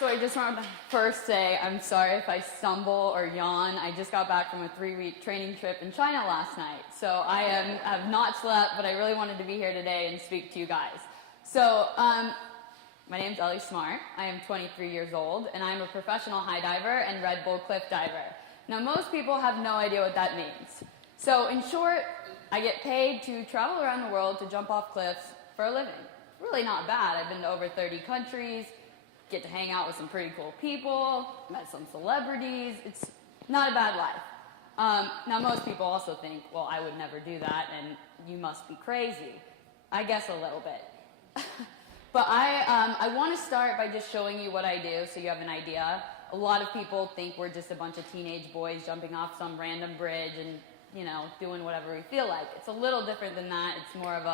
So I just want to first say I'm sorry if I stumble or yawn. I just got back from a 3-week training trip in China last night. So I have not slept, but I really wanted to be here today and speak to you guys. So my name's Ellie Smart. I am 23 years old, and I'm a professional high diver and Red Bull cliff diver. Now, most people have no idea what that means. So in short, I get paid to travel around the world to jump off cliffs for a living. Really not bad. I've been to over 30 countries, get to hang out with some pretty cool people, met some celebrities. It's not a bad life. Now, most people also think, well, I would never do that, and you must be crazy. I guess a little bit. But I want to start by just showing you what I do so you have an idea. A lot of people think we're just a bunch of teenage boys jumping off some random bridge and, you know, doing whatever we feel like. It's a little different than that. It's more of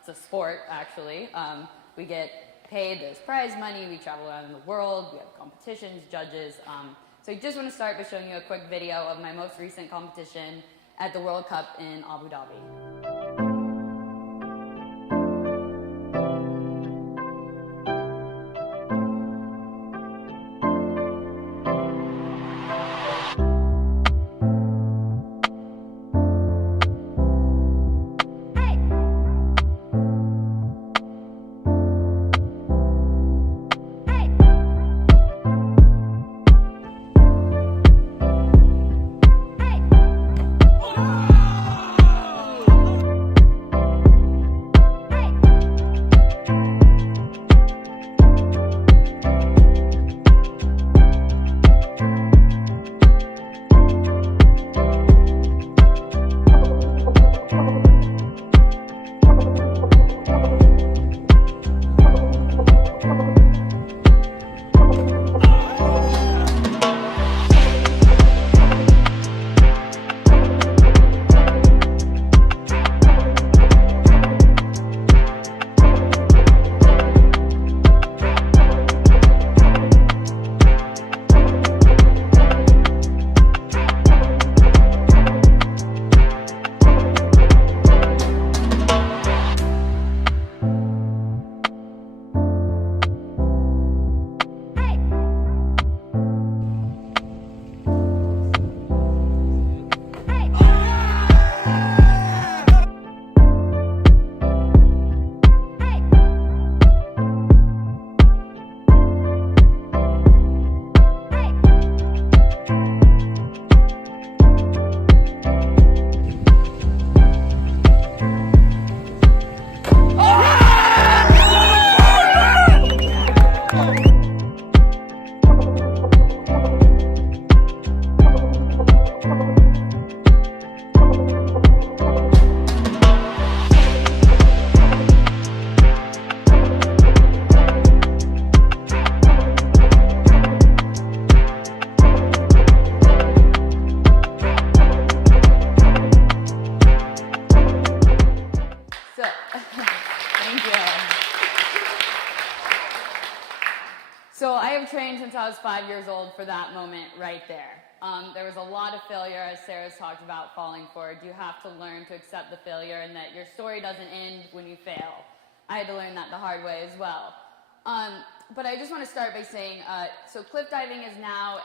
it's a sport, actually. We get paid, there's prize money, we travel around the world, we have competitions, judges. So I just want to start by showing you a quick video of my most recent competition at the World Cup in Abu Dhabi. So I have trained since I was 5 years old for that moment right there. There was a lot of failure, as Sarah's talked about, falling forward. You have to learn to accept the failure and that your story doesn't end when you fail. I had to learn that the hard way as well. But I just want to start by saying, so cliff diving is now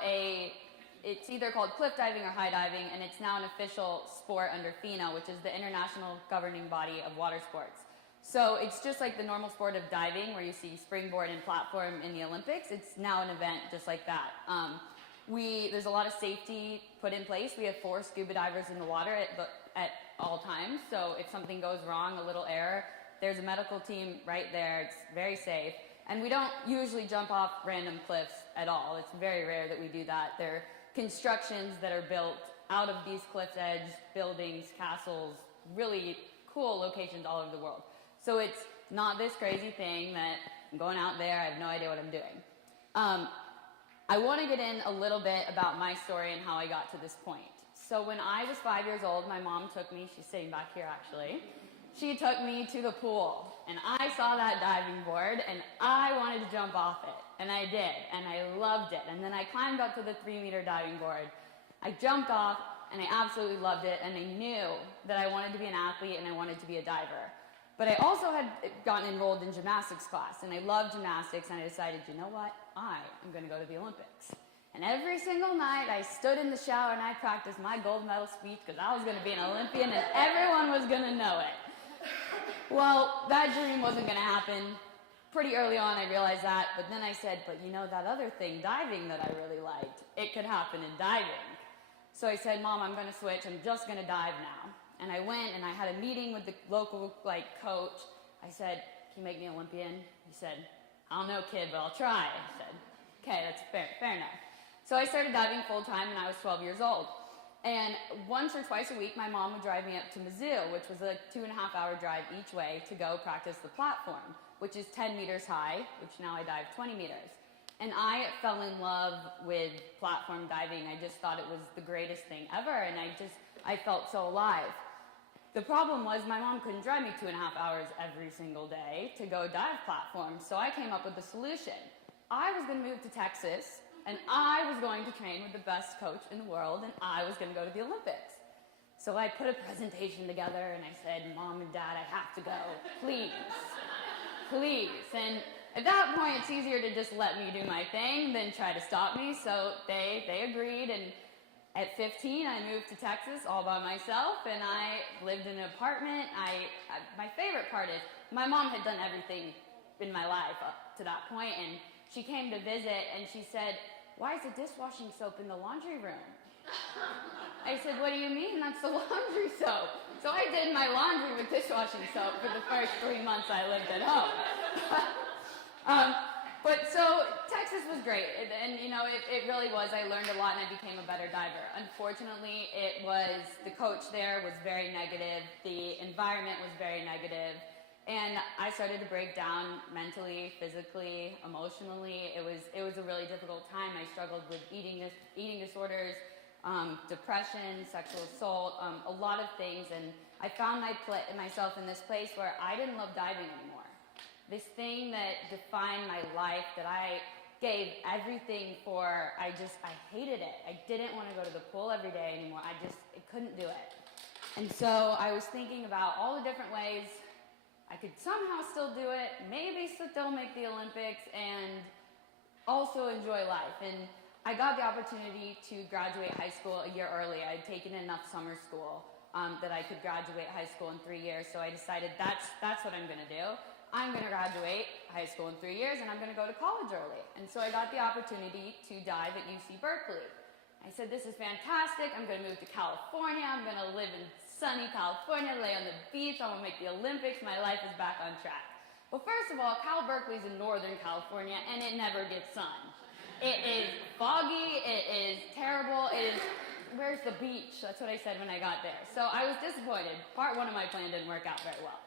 it's either called cliff diving or high diving, and it's now an official sport under FINA, which is the International Governing Body of Water Sports. So it's just like the normal sport of diving, where you see springboard and platform in the Olympics. It's now an event just like that. There's a lot of safety put in place. We have 4 scuba divers in the water at all times. So if something goes wrong, a little error, there's a medical team right there. It's very safe. And we don't usually jump off random cliffs at all. It's very rare that we do that. There are constructions that are built out of these cliff edge buildings, castles, really cool locations all over the world. So it's not this crazy thing that I'm going out there, I have no idea what I'm doing. I want to get in a little bit about my story and how I got to this point. So when I was 5 years old, my mom took me, she's sitting back here actually, she took me to the pool. And I saw that diving board and I wanted to jump off it. And I did, and I loved it. And then I climbed up to the 3-meter diving board. I jumped off and I absolutely loved it, and I knew that I wanted to be an athlete and I wanted to be a diver. But I also had gotten enrolled in gymnastics class, and I loved gymnastics, and I decided, you know what, I am going to go to the Olympics. And every single night I stood in the shower and I practiced my gold medal speech because I was going to be an Olympian and everyone was going to know it. Well, that dream wasn't going to happen. Pretty early on I realized that, but then I said, but you know that other thing, diving, that I really liked, it could happen in diving. So I said, Mom, I'm going to switch. I'm just going to dive now. And I went and I had a meeting with the local coach. I said, can you make me an Olympian? He said, I don't know, kid, but I'll try. I said, okay, that's fair enough. So I started diving full time when I was 12 years old. And once or twice a week, my mom would drive me up to Mizzou, which was a 2.5-hour drive each way to go practice the platform, which is 10 meters high, which now I dive 20 meters. And I fell in love with platform diving. I just thought it was the greatest thing ever, and I felt so alive. The problem was my mom couldn't drive me 2.5 hours every single day to go dive platforms, so I came up with a solution. I was going to move to Texas, and I was going to train with the best coach in the world, and I was going to go to the Olympics. So I put a presentation together, and I said, Mom and Dad, I have to go, please, please. And at that point, it's easier to just let me do my thing than try to stop me, so they agreed, and at 15, I moved to Texas all by myself, and I lived in an apartment. My favorite part is my mom had done everything in my life up to that point, and she came to visit, and she said, why is the dishwashing soap in the laundry room? I said, what do you mean? That's the laundry soap. So I did my laundry with dishwashing soap for the first 3 months I lived at home. But so Texas was great, and you know, it really was. I learned a lot, and I became a better diver. Unfortunately, the coach there was very negative, the environment was very negative, and I started to break down mentally, physically, emotionally. It was a really difficult time. I struggled with eating disorders, depression, sexual assault, a lot of things, and I found myself in this place where I didn't love diving anymore. This thing that defined my life, that I gave everything for, I hated it. I didn't want to go to the pool every day anymore. I couldn't do it. And so I was thinking about all the different ways I could somehow still do it, maybe still make the Olympics, and also enjoy life. And I got the opportunity to graduate high school a year early. I had taken enough summer school that I could graduate high school in 3 years, so I decided that's what I'm going to do. I'm going to graduate high school in 3 years, and I'm going to go to college early. And so I got the opportunity to dive at UC Berkeley. I said, this is fantastic. I'm going to move to California. I'm going to live in sunny California, lay on the beach. I'm going to make the Olympics. My life is back on track. Well, first of all, Cal Berkeley's in Northern California, and it never gets sun. It is foggy. It is terrible. Where's the beach? That's what I said when I got there. So I was disappointed. Part one of my plan didn't work out very well.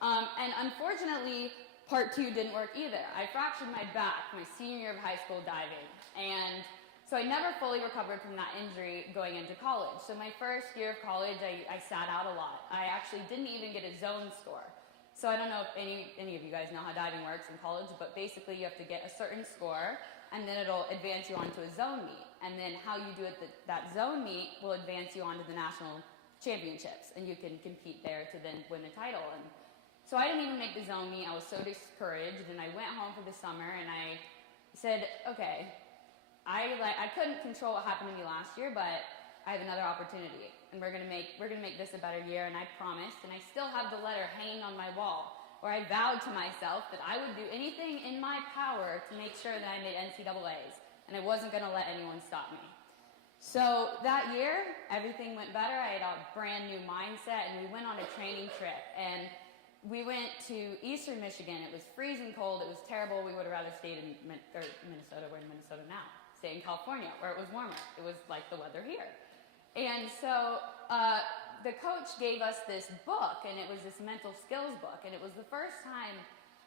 And unfortunately, part two didn't work either. I fractured my back my senior year of high school diving. And so I never fully recovered from that injury going into college. So my first year of college, I sat out a lot. I actually didn't even get a zone score. So I don't know if any of you guys know how diving works in college, but basically you have to get a certain score, and then it'll advance you onto a zone meet. And then how you do it, that zone meet will advance you onto the national championships, and you can compete there to then win a title. And so I didn't even make the zone meet. I was so discouraged, and I went home for the summer, and I said, okay, I couldn't control what happened to me last year, but I have another opportunity, and we're gonna make this a better year, and I promised, and I still have the letter hanging on my wall, where I vowed to myself that I would do anything in my power to make sure that I made NCAAs, and I wasn't gonna let anyone stop me. So that year, everything went better. I had a brand new mindset, and we went on a training trip, and we went to eastern Michigan. It was freezing cold. It was terrible. We would have rather stayed in Minnesota. We're in Minnesota now. Stay in California, where it was warmer. It was like the weather here. And so the coach gave us this book, and it was this mental skills book, and it was the first time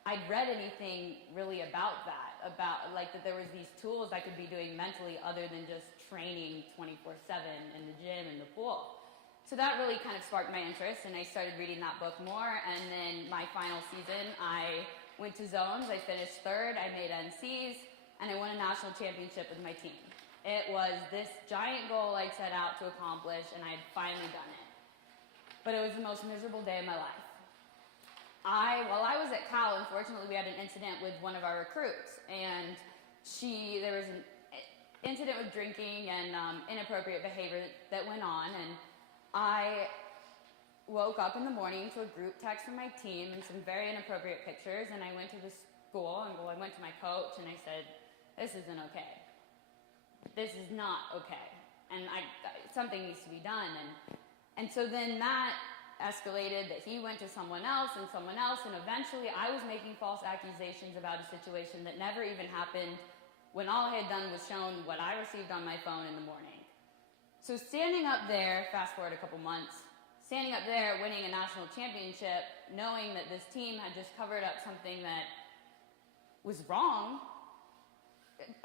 I'd read anything really about that, that there was these tools I could be doing mentally other than just training 24/7 in the gym and the pool. So that really kind of sparked my interest, and I started reading that book more, and then my final season, I went to zones. I finished third. I made NCs, and I won a national championship with my team. It was this giant goal I'd set out to accomplish, and I had finally done it. But it was the most miserable day of my life. While I was at Cal, unfortunately, we had an incident with one of our recruits, and there was an incident with drinking and inappropriate behavior that went on, and I woke up in the morning to a group text from my team and some very inappropriate pictures, and I went to the school, and I went to my coach, and I said, this isn't okay. This is not okay. And something needs to be done. And so then that escalated, that he went to someone else, and eventually I was making false accusations about a situation that never even happened, when all I had done was shown what I received on my phone in the morning. So standing up there, fast forward a couple months, standing up there winning a national championship, knowing that this team had just covered up something that was wrong,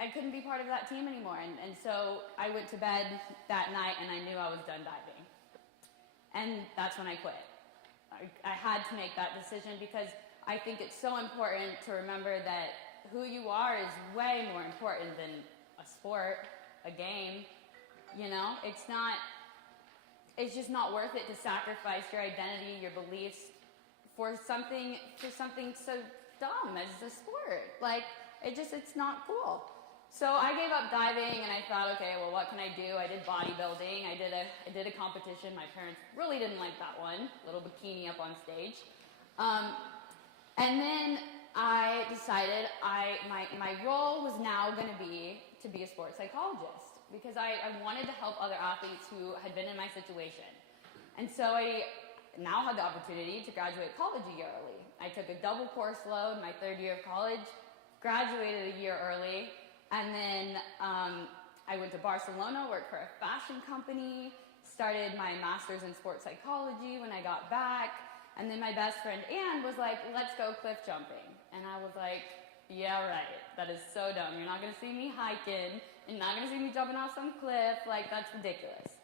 I couldn't be part of that team anymore. And so I went to bed that night and I knew I was done diving. And that's when I quit. I had to make that decision because I think it's so important to remember that who you are is way more important than a sport, a game. You know, it's just not worth it to sacrifice your identity, your beliefs for something so dumb as a sport. Like, it's not cool. So I gave up diving and I thought, okay, well, what can I do? I did bodybuilding. I did a competition. My parents really didn't like that one. Little bikini up on stage. And then I decided my role was now going to be a sports psychologist, because I wanted to help other athletes who had been in my situation. And so I now had the opportunity to graduate college a year early. I took a double course load my third year of college, graduated a year early, and then I went to Barcelona, worked for a fashion company, started my master's in sports psychology when I got back, and then my best friend Anne was like, let's go cliff jumping. And I was like, yeah, right, that is so dumb. You're not gonna see me hiking, you're not gonna see me jumping off some cliff, like, that's ridiculous.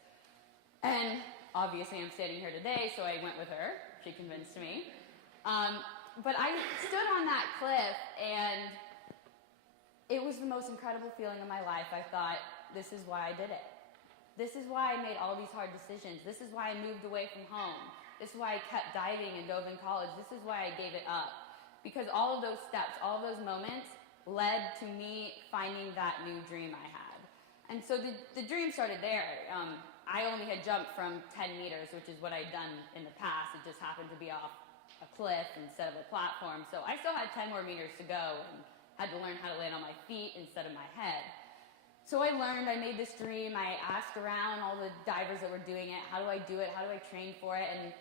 And obviously I'm standing here today, so I went with her, she convinced me. But I stood on that cliff and it was the most incredible feeling of my life. I thought, this is why I did it. This is why I made all these hard decisions. This is why I moved away from home. This is why I kept diving and dove in college. This is why I gave it up. Because all of those steps, all of those moments led to me finding that new dream I had. And so the dream started there. I only had jumped from 10 meters, which is what I'd done in the past. It just happened to be off a cliff instead of a platform. So I still had 10 more meters to go and had to learn how to land on my feet instead of my head. So I learned, I made this dream, I asked around all the divers that were doing it, how do I do it, how do I train for it, and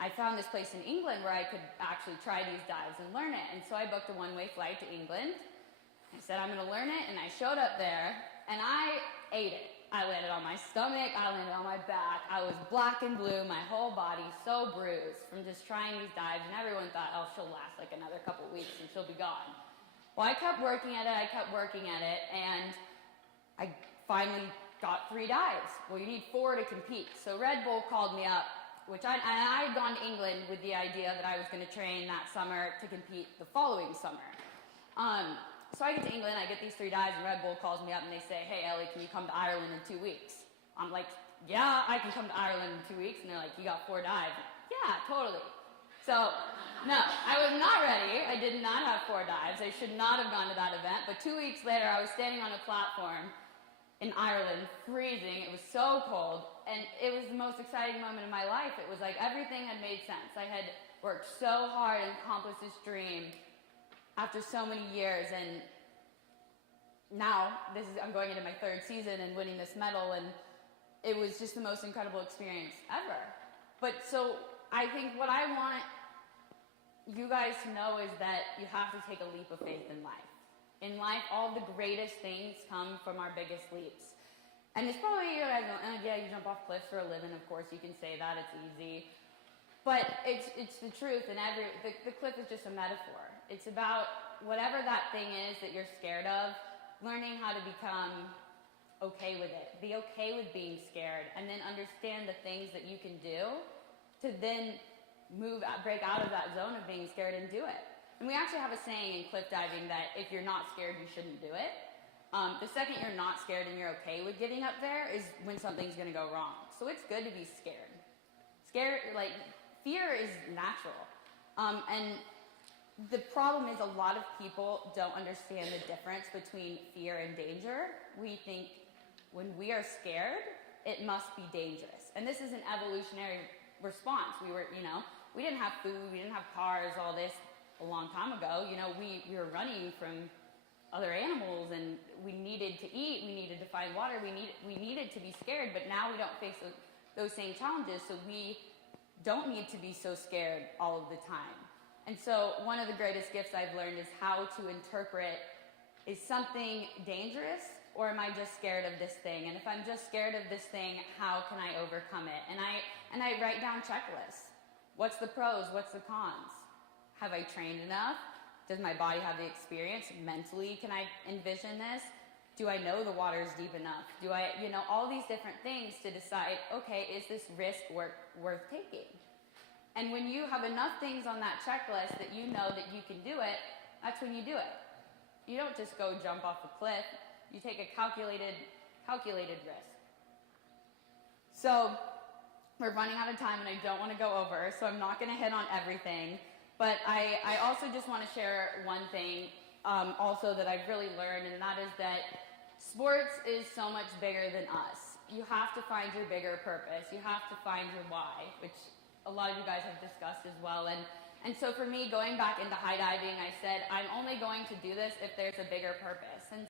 I found this place in England where I could actually try these dives and learn it. And so I booked a one-way flight to England. I said, I'm gonna learn it, and I showed up there, and I ate it. I landed on my stomach, I landed on my back, I was black and blue, my whole body so bruised from just trying these dives, and everyone thought, oh, she'll last like another couple weeks and she'll be gone. Well, I kept working at it, and I finally got 3 dives. Well, you need 4 to compete. So Red Bull called me up, which I had gone to England with the idea that I was going to train that summer to compete the following summer. So I get to England, I get these 3 dives, and Red Bull calls me up and they say, hey, Ellie, can you come to Ireland in 2 weeks? I'm like, yeah, I can come to Ireland in 2 weeks. And they're like, you got 4 dives. Yeah, totally. So, no, I was not ready. I did not have 4 dives. I should not have gone to that event. But 2 weeks later, I was standing on a platform in Ireland, freezing. It was so cold. And it was the most exciting moment of my life. It was like everything had made sense. I had worked so hard and accomplished this dream after so many years. And now, I'm going into my 3rd season and winning this medal. And it was just the most incredible experience ever. But so I think what I want you guys to know is that you have to take a leap of faith in life. In life, all the greatest things come from our biggest leaps. And it's probably, you guys go, yeah, you jump off cliffs for a living, of course, you can say that, it's easy. But it's the truth, and the cliff is just a metaphor. It's about whatever that thing is that you're scared of, learning how to become okay with it. Be okay with being scared, and then understand the things that you can do to then break out of that zone of being scared and do it. And we actually have a saying in cliff diving that if you're not scared, you shouldn't do it. The second you're not scared and you're okay with getting up there is when something's gonna go wrong. So it's good to be scared. Fear is natural. And The problem is a lot of people don't understand the difference between fear and danger. We think when we are scared, it must be dangerous. And this is an evolutionary response. We didn't have food, we didn't have cars, all this a long time ago. We were running from other animals, and we needed to eat, we needed to find water, we needed to be scared, but now we don't face those same challenges, so we don't need to be so scared all of the time. And so one of the greatest gifts I've learned is how to interpret, is something dangerous, or am I just scared of this thing? And if I'm just scared of this thing, how can I overcome it? And I write down checklists. What's the pros? What's the cons? Have I trained enough? Does my body have the experience? Mentally, can I envision this? Do I know the water is deep enough? Do I, all these different things to decide, okay, is this risk worth taking? And when you have enough things on that checklist that you know that you can do it, that's when you do it. You don't just go jump off a cliff. You take a calculated risk. So we're running out of time, and I don't want to go over, so I'm not going to hit on everything. But I also just want to share one thing also that I've really learned, and that is that sports is so much bigger than us. You have to find your bigger purpose. You have to find your why, which a lot of you guys have discussed as well. And so for me, going back into high diving, I said, I'm only going to do this if there's a bigger purpose.